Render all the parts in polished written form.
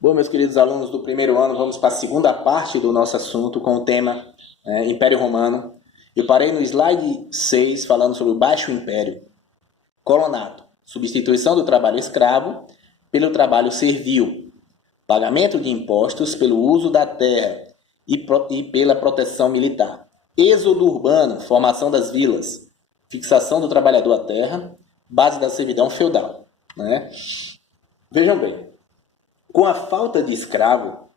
Bom, meus queridos alunos do primeiro ano, vamos para a segunda parte do nosso assunto com o tema Império Romano. Eu parei no slide 6 falando sobre o Baixo Império. Colonato, substituição do trabalho escravo pelo trabalho servil, pagamento de impostos pelo uso da terra e pela proteção militar. Êxodo urbano, formação das vilas, fixação do trabalhador à terra, base da servidão feudal. Vejam bem, com a falta de escravo,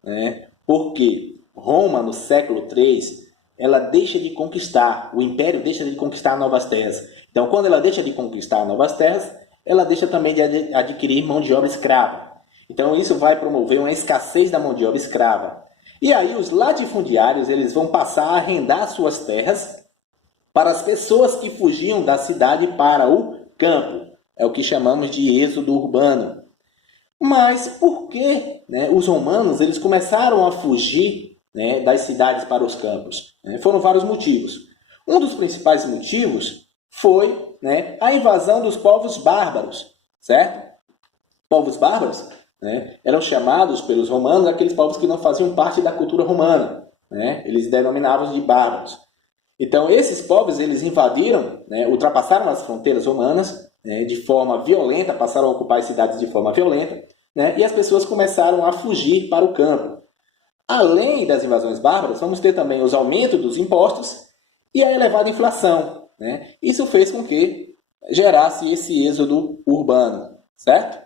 porque Roma, no século III, ela deixa de conquistar, o império deixa de conquistar novas terras. Então, quando ela deixa de conquistar novas terras, ela deixa também de adquirir mão de obra escrava. Então, isso vai promover uma escassez da mão de obra escrava. E aí, os latifundiários eles vão passar a arrendar suas terras para as pessoas que fugiam da cidade para o campo. É o que chamamos de êxodo urbano. Mas por que os romanos eles começaram a fugir das cidades para os campos? Foram vários motivos. Um dos principais motivos foi a invasão dos povos bárbaros, certo? Povos bárbaros eram chamados pelos romanos aqueles povos que não faziam parte da cultura romana. Eles denominavam de bárbaros. Então, esses povos eles invadiram, ultrapassaram as fronteiras romanas de forma violenta, passaram a ocupar as cidades de forma violenta, e as pessoas começaram a fugir para o campo. Além das invasões bárbaras, vamos ter também os aumentos dos impostos e a elevada inflação. Isso fez com que gerasse esse êxodo urbano, certo?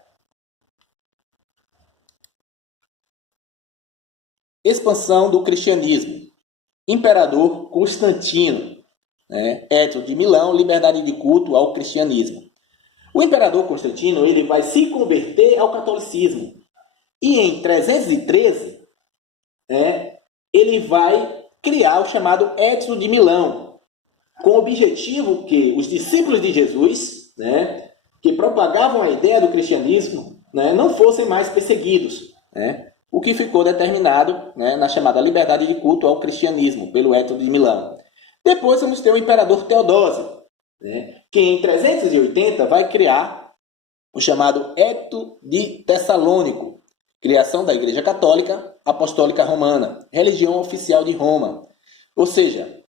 Expansão do cristianismo. Imperador Constantino, Edson de Milão, liberdade de culto ao cristianismo. O imperador Constantino ele vai se converter ao catolicismo. E em 313, ele vai criar o chamado Edson de Milão, com o objetivo que os discípulos de Jesus, que propagavam a ideia do cristianismo, não fossem mais perseguidos. O que ficou determinado na chamada liberdade de culto ao cristianismo, pelo Edson de Milão. Depois vamos ter o imperador Teodósio, que em 380 vai criar o chamado Edito de Tessalônico, criação da Igreja Católica Apostólica Romana, religião oficial de Roma. Ou seja,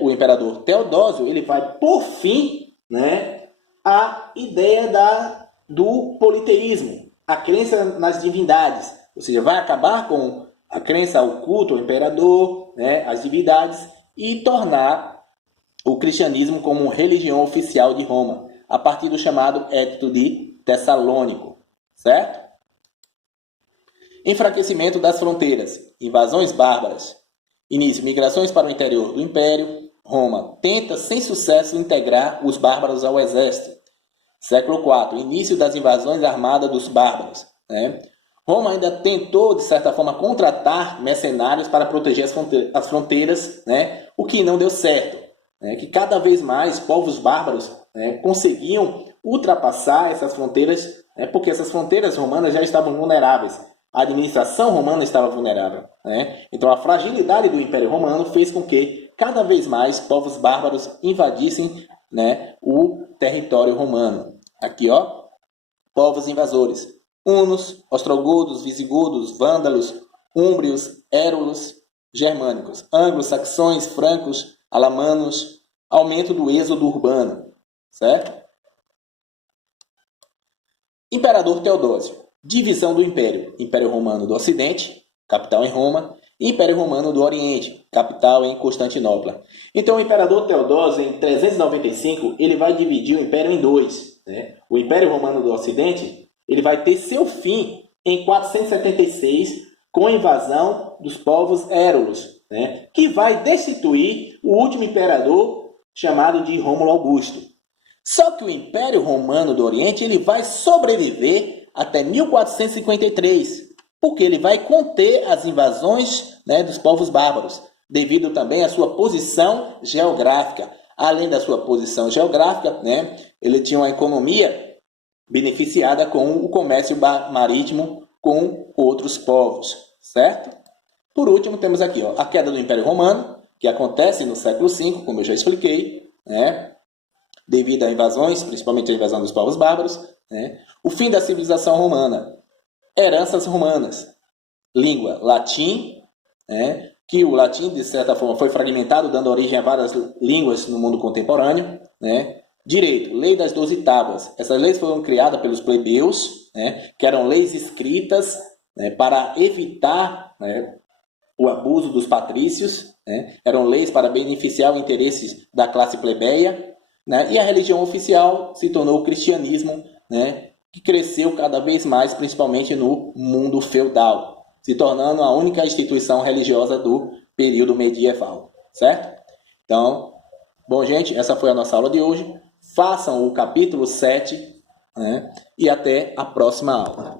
o imperador Teodósio ele vai por fim a ideia do politeísmo, a crença nas divindades. Ou seja, vai acabar com a crença ao culto ao imperador, às divindades, e tornar o cristianismo como religião oficial de Roma, a partir do chamado Edito de Tessalônico, certo? Enfraquecimento das fronteiras, invasões bárbaras, início, migrações para o interior do império, Roma tenta sem sucesso integrar os bárbaros ao exército. Século IV, início das invasões armadas dos bárbaros, Roma ainda tentou, de certa forma, contratar mercenários para proteger as fronteiras, o que não deu certo. Que cada vez mais povos bárbaros conseguiam ultrapassar essas fronteiras, porque essas fronteiras romanas já estavam vulneráveis. A administração romana estava vulnerável. Então, a fragilidade do Império Romano fez com que cada vez mais povos bárbaros invadissem o território romano. Aqui, povos invasores. Hunos, ostrogodos, visigodos, vândalos, úmbrios, érulos, germânicos, anglo-saxões, francos, alamanos, aumento do êxodo urbano, certo? Imperador Teodósio, divisão do Império, Império Romano do Ocidente, capital em Roma, e Império Romano do Oriente, capital em Constantinopla. Então, o Imperador Teodósio, em 395, ele vai dividir o Império em dois. O Império Romano do Ocidente ele vai ter seu fim em 476, com a invasão dos povos érulos, que vai destituir o último imperador chamado de Rômulo Augusto. Só que o Império Romano do Oriente ele vai sobreviver até 1453, porque ele vai conter as invasões dos povos bárbaros, devido também à sua posição geográfica. Além da sua posição geográfica, ele tinha uma economia beneficiada com o comércio marítimo com outros povos, certo? Por último, temos aqui a queda do Império Romano, que acontece no século V, como eu já expliquei, devido a invasões, principalmente a invasão dos povos bárbaros, o fim da civilização romana. Heranças romanas. Língua, latim, né? Que o latim, de certa forma, foi fragmentado, dando origem a várias línguas no mundo contemporâneo, né? Direito, lei das 12 tábuas. Essas leis foram criadas pelos plebeus, né? Que eram leis escritas, né? Para evitar, né? O abuso dos patrícios, né? Eram leis para beneficiar os interesses da classe plebeia, né? E a religião oficial se tornou o cristianismo, né? Que cresceu cada vez mais, principalmente no mundo feudal, se tornando a única instituição religiosa do período medieval, certo? Então, bom, gente, essa foi a nossa aula de hoje. Façam o capítulo 7, né? E até a próxima aula.